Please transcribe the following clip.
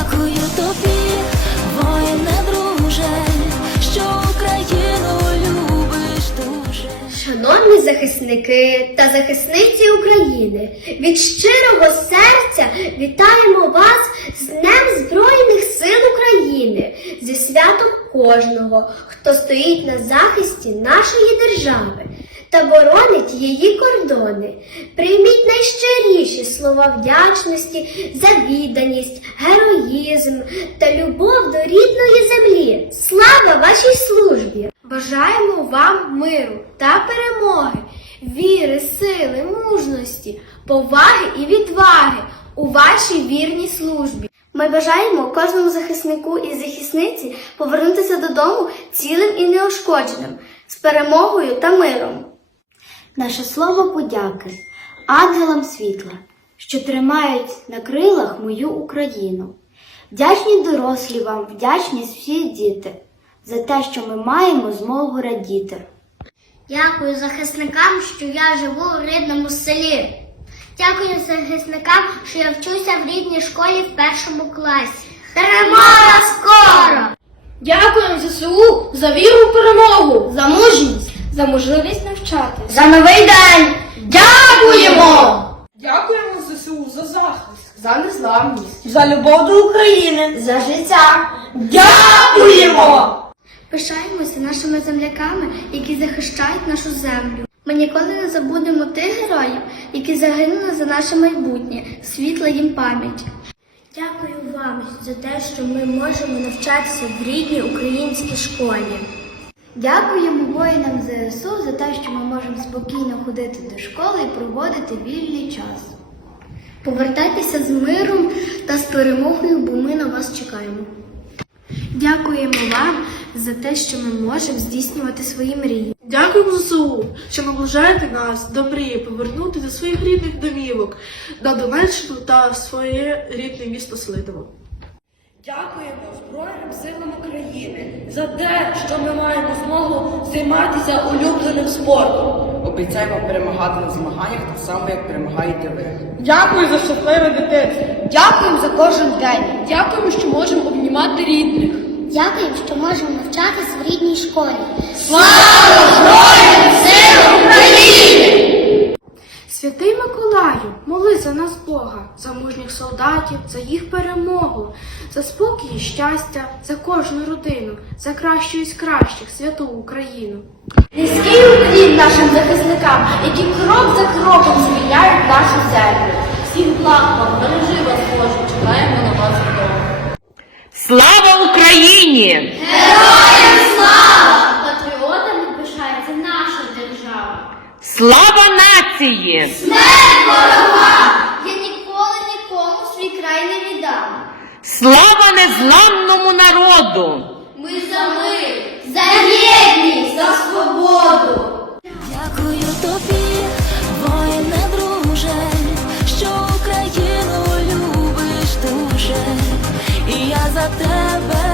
Дякую тобі, воїне друже, що Україну любиш дуже. Шановні захисники та захисниці України, від щирого серця вітаємо вас з Днем Збройних сил України, зі святом кожного, хто стоїть на захисті нашої держави та боронить її кордони. Прийміть найщиріші слова вдячності за відданість, героїзм та любов до рідної землі. Слава вашій службі! Бажаємо вам миру та перемоги, віри, сили, мужності, поваги і відваги у вашій вірній службі. Ми бажаємо кожному захиснику і захисниці повернутися додому цілим і неушкодженим, з перемогою та миром. Наше слово подяки ангелам світла, що тримають на крилах мою Україну. Вдячні дорослі вам, вдячні всі діти, за те, що ми маємо змогу радіти. Дякую захисникам, що я живу у рідному селі. Дякую захисникам, що я вчуся в рідній школі в першому класі. Перемога скоро! Дякуємо ЗСУ за віру в перемогу, За мужність, за можливість навчатися. за новий день. Дякуємо! Дякуємо ЗСУ за захист, За незламність, за любов до України. за життя. Дякуємо! Пишаємося нашими земляками, які захищають нашу землю. Ми ніколи не забудемо тих героїв, які загинули за наше майбутнє, світла їм пам'ять. Дякую вам за те, що ми можемо навчатися в рідній українській школі. Дякуємо воїнам ЗСУ за те, що ми можемо спокійно ходити до школи і проводити вільний час. Повертайтеся з миром та з перемогою, бо ми на вас чекаємо. Дякуємо вам за те, що ми можемо здійснювати свої мрії. Дякуємо ЗСУ, що наближаєте нас до мрії повернути до своїх рідних домівок на Донеччину та своє рідне місто Слитово. Дякуємо Збройним силам України за те, що ми маємо змогу займатися улюбленим спортом. Обіцяємо перемагати на змаганнях так само, як перемагаєте ви. Дякую за щасливе дитинство. Дякуємо за кожен день. Дякуємо, що можемо обнімати рідних. Дякуємо, що можемо навчатися в рідній школі. Святий Бога, за мужніх солдатів, за їх перемогу, за спокій і щастя, за кожну родину, за кращу із кращих святу Україну. Низький уклін нашим захисникам, які крок за кроком звільняють нашу землю. Всіх благ вам, бережи вас, Боже, чекаємо на вас вдома. Слава Україні! Героям слава! Патріотами пишається наша держава. Слава нації! Нікому свій край не віддам. Слава незламному народу! Ми за мир, за єдність, за свободу. Дякую тобі, воїне, друже, що Україну любиш дуже. І я за тебе.